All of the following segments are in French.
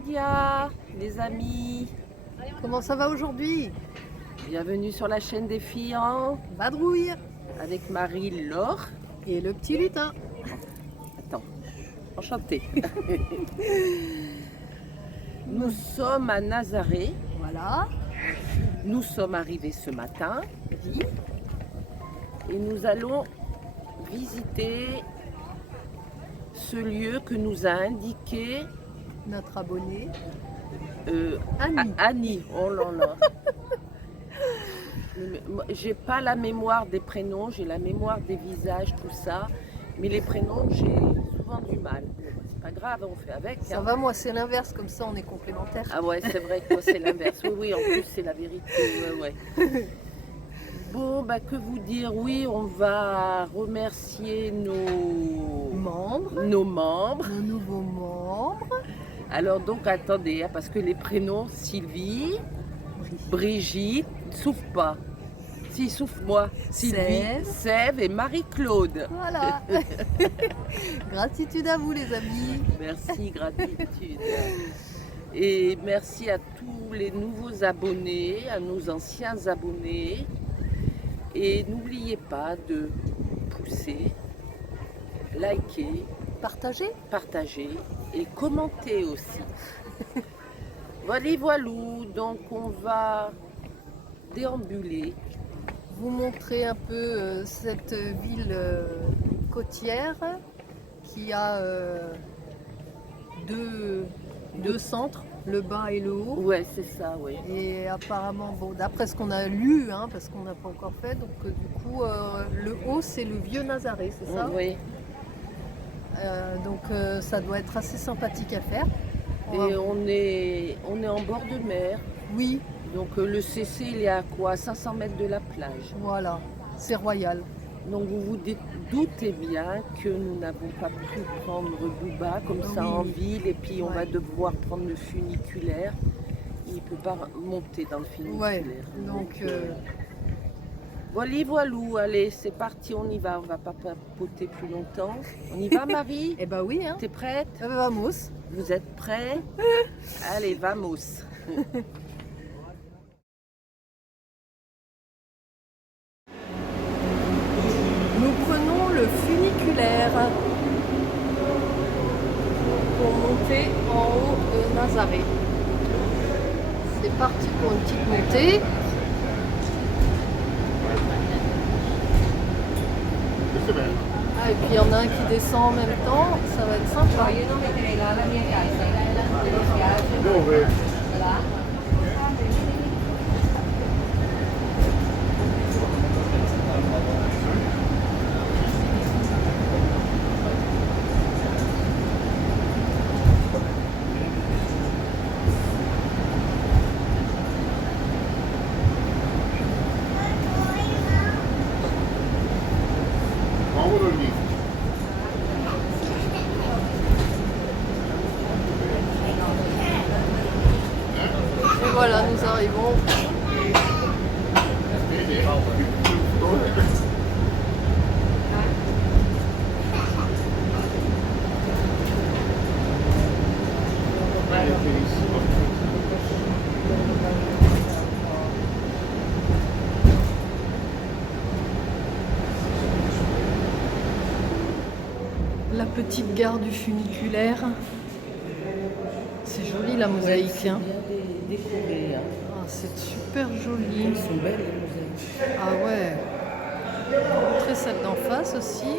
Lydia, les amis, Comment ça va aujourd'hui? bienvenue sur la chaîne des filles en... Vadrouille avec Marie-Laure. et le petit lutin. Attends, enchantée. Nous sommes à Nazaré, Voilà. nous sommes arrivés ce matin Oui. et nous allons visiter ce lieu que nous a indiqué Notre abonné. Annie. Annie. Annie, oh là là. J'ai pas la mémoire des prénoms, j'ai la mémoire des visages, tout ça, mais les prénoms, j'ai souvent du mal. C'est pas grave, on fait avec. Ça hein. va, moi c'est l'inverse, comme ça on est complémentaires. Ah ouais, c'est vrai que moi c'est l'inverse. Oui, oui, en plus c'est la vérité. Ouais, ouais. Bon, bah que vous dire, oui, on va remercier nos Membres, membres. nos nouveaux membres. Alors donc attendez, hein, parce que les prénoms, Sylvie, Brigitte, souffle pas. Si, souffle-moi. Sylvie, Sève. Sève et Marie-Claude. Voilà. Gratitude à vous les amis. Merci, gratitude. Et merci à tous les nouveaux abonnés, à nos anciens abonnés. Et n'oubliez pas de pousser, liker, Partagez. partager et commenter aussi. Voilà, voilou, donc on va déambuler. Vous montrer un peu cette ville côtière qui a deux centres, le bas et le haut. Ouais, c'est ça, oui. Et apparemment, bon, d'après ce qu'on a lu, hein, parce qu'on n'a pas encore fait, donc du coup, le haut c'est le vieux Nazaré, c'est ça? Oui. Donc ça doit être assez sympathique à faire. Et on est en bord de mer. Oui, Donc le CC, il est à quoi? 500 mètres de la plage. voilà, c'est royal. Donc vous vous doutez bien que nous n'avons pas pu prendre Booba comme ça Oui. en ville et puis on Ouais. va devoir prendre le funiculaire. Il ne peut pas monter dans le Ouais, funiculaire. donc Voilà, voilou, allez, c'est parti, on y va. On va pas papoter plus longtemps. On y va, Marie? eh ben oui, hein. T'es prête? Vamos. Vous êtes prêts? Allez, vamos. Nous prenons le funiculaire pour monter en haut de Nazaré. C'est parti pour une petite montée. Ah, et puis il y en a un qui descend en même temps, ça va être sympa. Dove? Comodo lì. Et voilà, nous arrivons. La petite gare du funiculaire. C'est joli la mosaïque. Hein. Bien décoré. Hein. Ah, c'est super joli. Elles sont belles les mosaïques. Ah ouais. On va montrer celle d'en face aussi.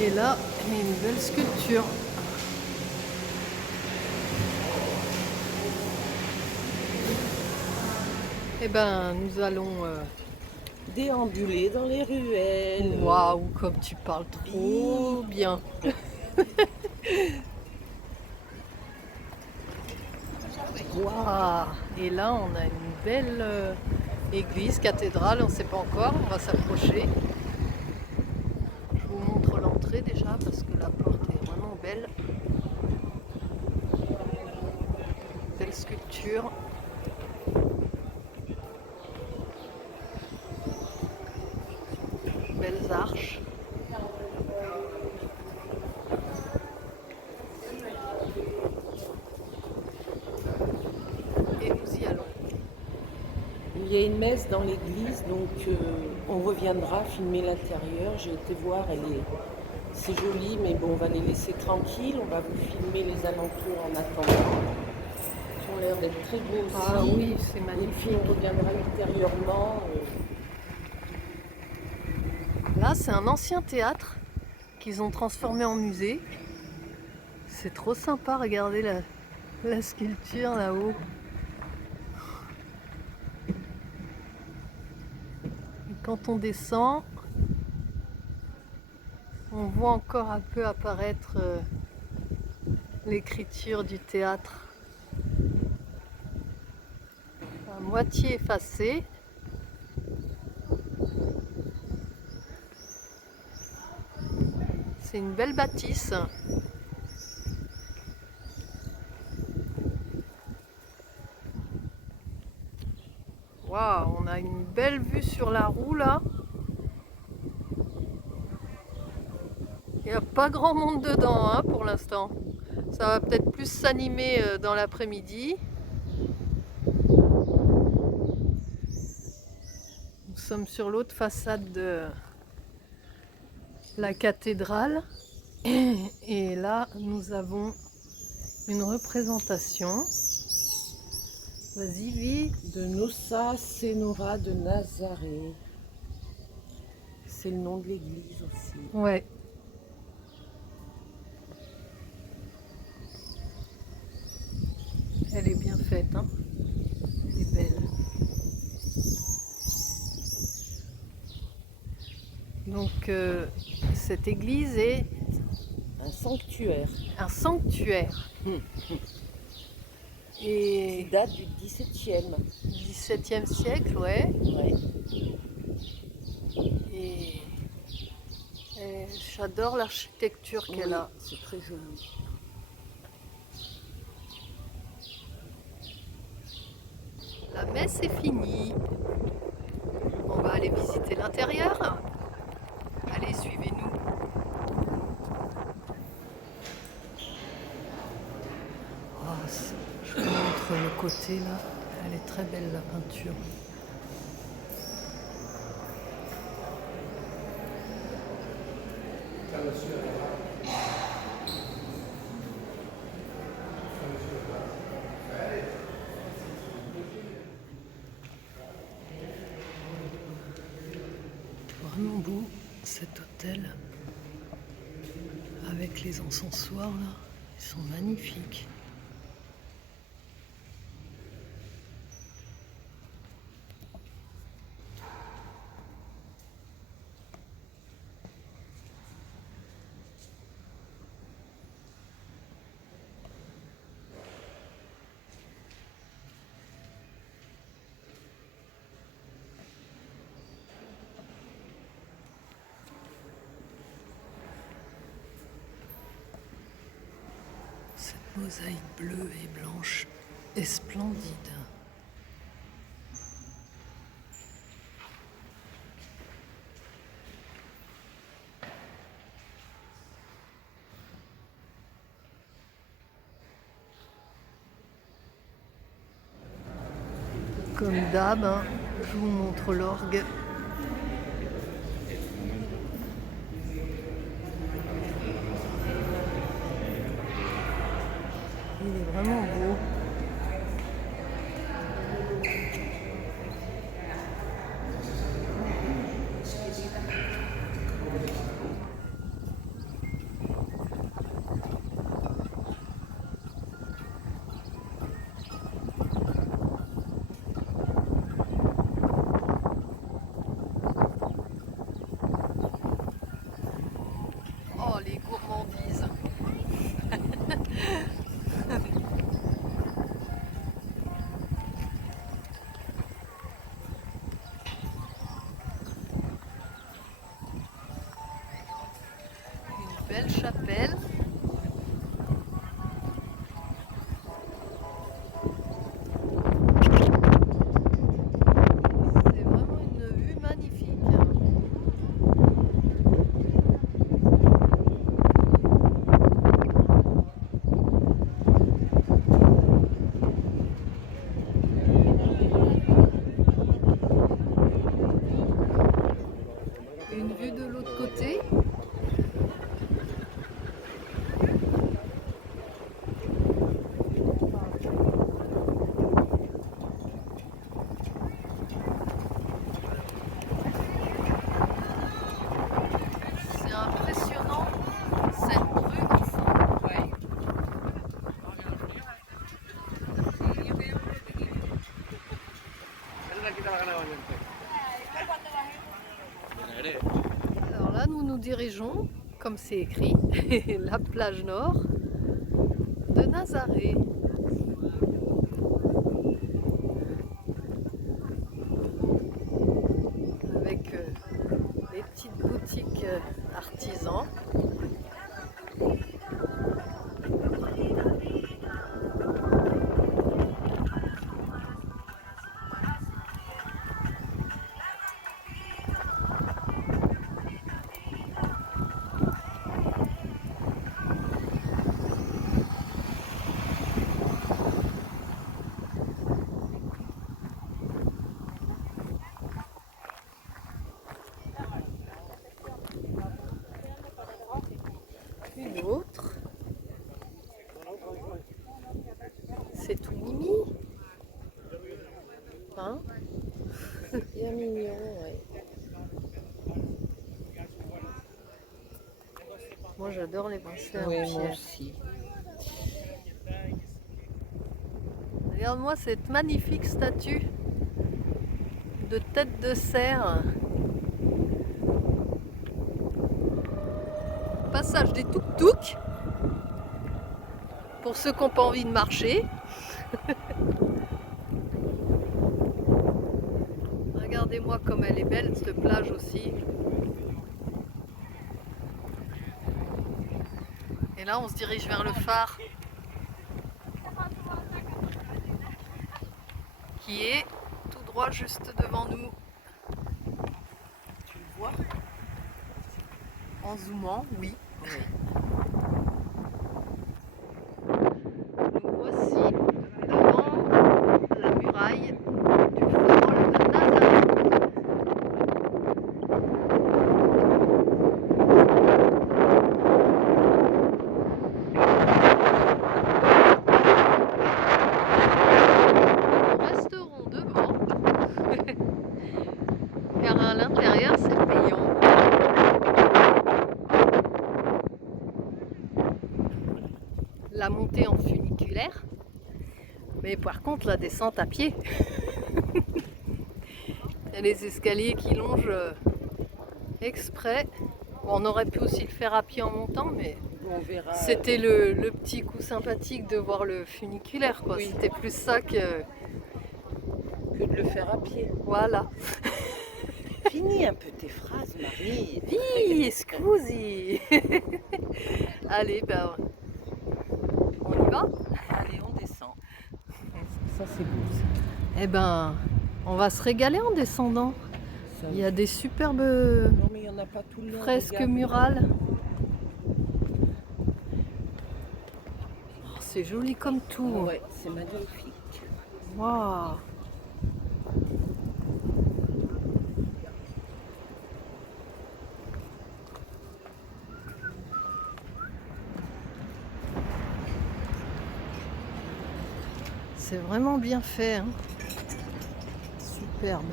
Et là, il y a une belle sculpture. Eh ben, nous allons. Déambuler dans les ruelles. Waouh, comme tu parles trop bien. Waouh. Et là, on a une belle église, cathédrale, on ne sait pas encore, on va s'approcher. Je vous montre l'entrée déjà parce que la porte est vraiment belle. Belle sculpture. Belles arches. Et nous y allons. Il y a une messe dans l'église, donc on reviendra filmer l'intérieur. J'ai été voir, c'est joli, mais bon, on va les laisser tranquilles. On va vous filmer les alentours en attendant. Ils ont l'air d'être très beaux aussi. Ah oui, c'est Et puis magnifique. on reviendra ultérieurement. Là, c'est un ancien théâtre qu'ils ont transformé en musée. C'est trop sympa, regardez la sculpture là-haut. Et quand on descend, on voit encore un peu apparaître l'écriture du théâtre. À moitié effacée. C'est une belle bâtisse. Waouh, on a une belle vue sur la roue là. Il n'y a pas grand monde dedans hein, pour l'instant. Ça va peut-être plus s'animer dans l'après-midi. Nous sommes sur l'autre façade de la cathédrale. Et là, nous avons une représentation. Vas-y, vis. De Nossa Senhora de Nazaré. C'est le nom de l'église aussi. Ouais. Elle est bien faite, hein. Elle est belle. Donc, cette église est Un sanctuaire un sanctuaire. qui Et date du XVIIe. 17e siècle, ouais. Ouais. Et j'adore l'architecture qu'elle a. C'est très joli. La messe est finie. On va aller visiter l'intérieur. Allez, suivez-nous. Oh, je vous montre le côté là. Elle est très belle la peinture. Vraiment beau cet hôtel avec les encensoirs là, ils sont magnifiques. Cette mosaïque bleue et blanche est splendide. Comme d'hab, hein, je vous montre l'orgue. Il est vraiment beau. Oh, les gourmandises. Une belle chapelle. Alors là, nous nous dirigeons, comme c'est écrit, la plage nord de Nazaré. Avec les petites boutiques artisans. Une autre. C'est tout mimi. Hein? Bien mignon, ouais. Moi j'adore les bracelets Oui, en moi pierre. aussi. Regarde-moi cette magnifique statue de tête de cerf. Passage des tuk-tuk. Pour ceux qui n'ont pas envie de marcher. Regardez-moi comme elle est belle cette plage aussi. Et là on se dirige vers le phare. Qui est tout droit juste devant nous. Tu le vois? En zoomant, oui. Oui. Nous voici devant la muraille du phare de Nazaré. Nous resterons devant, car à l'intérieur c'est payant. La montée en funiculaire, mais par contre la descente à pied. Il y a les escaliers qui longent exprès. Bon, on aurait pu aussi le faire à pied en montant, mais On verra. c'était le petit coup sympathique de voir le funiculaire, quoi. Oui. C'était plus ça que... Que de le faire à pied. Voilà. Finis un peu tes phrases, Marie. Oui, scusi. Allez, ben, on y va? Allez, on descend. Ça, c'est beau. Ça. Eh ben, on va se régaler en descendant. Ça, Il y a des superbes Non, mais il n'y en a pas tout le long. fresques regarde. murales. Oh, c'est joli comme tout. Ouais, c'est magnifique. Waouh. C'est vraiment bien fait, hein. Superbe.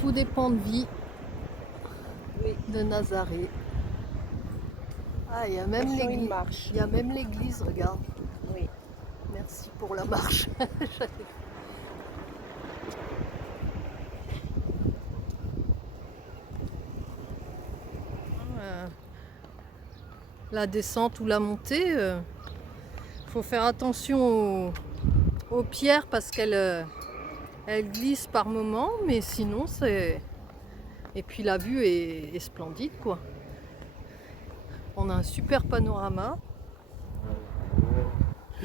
Tout dépend de vie Oui. de Nazaré. Ah, il y a même Attention, il l'église. marche. Il y a même l'église, regarde. Oui. Merci pour la marche. La descente ou la montée, faut faire attention aux pierres parce qu'elles elles glissent par moment, mais sinon c'est... Et puis la vue est splendide, quoi. On a un super panorama.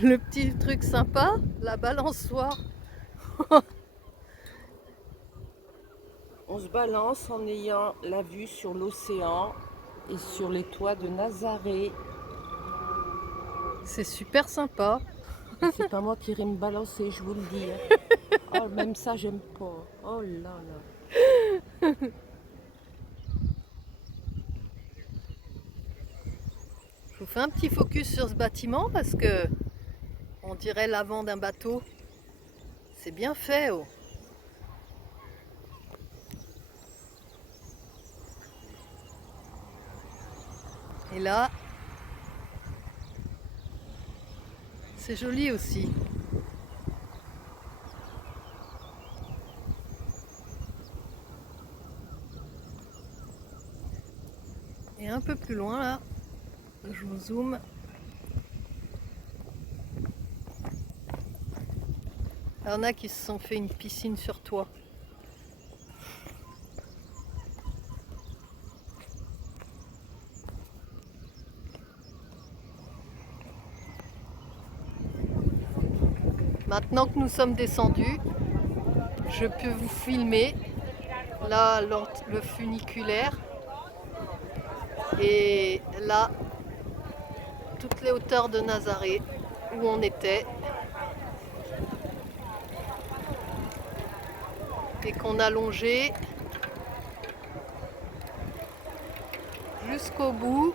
Le petit truc sympa, la balançoire. On se balance en ayant la vue sur l'océan et sur les toits de Nazaré. C'est super sympa. C'est pas moi qui irai me balancer, je vous le dis. Hein. Oh, même ça, j'aime pas. Oh là là. Je vous fais un petit focus sur ce bâtiment parce que on dirait l'avant d'un bateau. C'est bien fait. Oh. Et là, c'est joli aussi. Et un peu plus loin là, je vous zoome. Il y en a qui se sont fait une piscine sur toit. Maintenant que nous sommes descendus, je peux vous filmer là le funiculaire et là toutes les hauteurs de Nazaré où on était et qu'on a longé jusqu'au bout.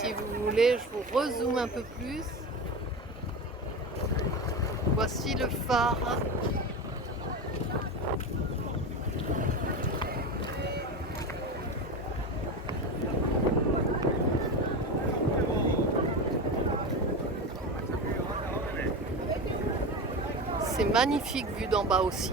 Si vous voulez, je vous rezoome un peu plus. Voici le phare. C'est magnifique vu d'en bas aussi.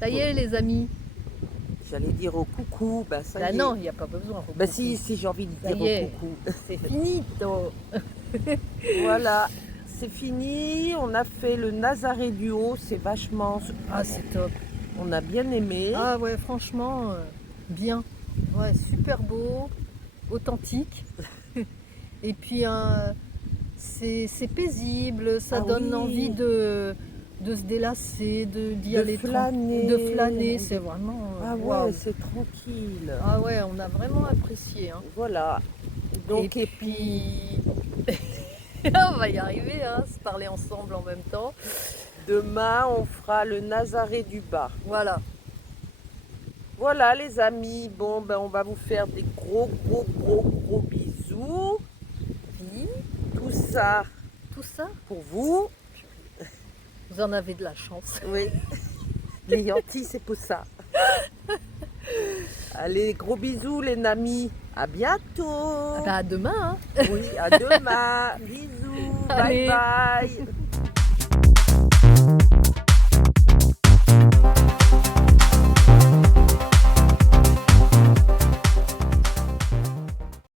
Ça y est les amis. J'allais dire au coucou, bah ça Bah y est. non, il n'y a pas besoin. Bah si j'ai envie de Ça dire y est. au coucou. C'est finito. Voilà, c'est fini. On a fait le Nazaré du Haut, c'est vachement... Ah c'est top. On a bien aimé. Ah ouais, franchement, bien. Ouais, super beau, authentique. Et puis c'est paisible, ça Ah donne oui. envie de se délasser, d'y aller flâner. de flâner. C'est vraiment. Ah ouais, waouh. c'est tranquille. Ah ouais, on a vraiment apprécié. Hein. Voilà. Donc, et puis, on va y arriver, hein, se parler ensemble en même temps. demain, on fera le Nazaré du Bas. Voilà. Voilà les amis, bon ben on va vous faire des gros bisous. Puis, Tout ça tout ça, pour vous. vous en avez de la chance. Oui, les Yantis c'est pour ça. Allez, gros bisous les amis, à bientôt. Bah, à demain. Hein. Oui, à demain, bisous, Allez. bye bye.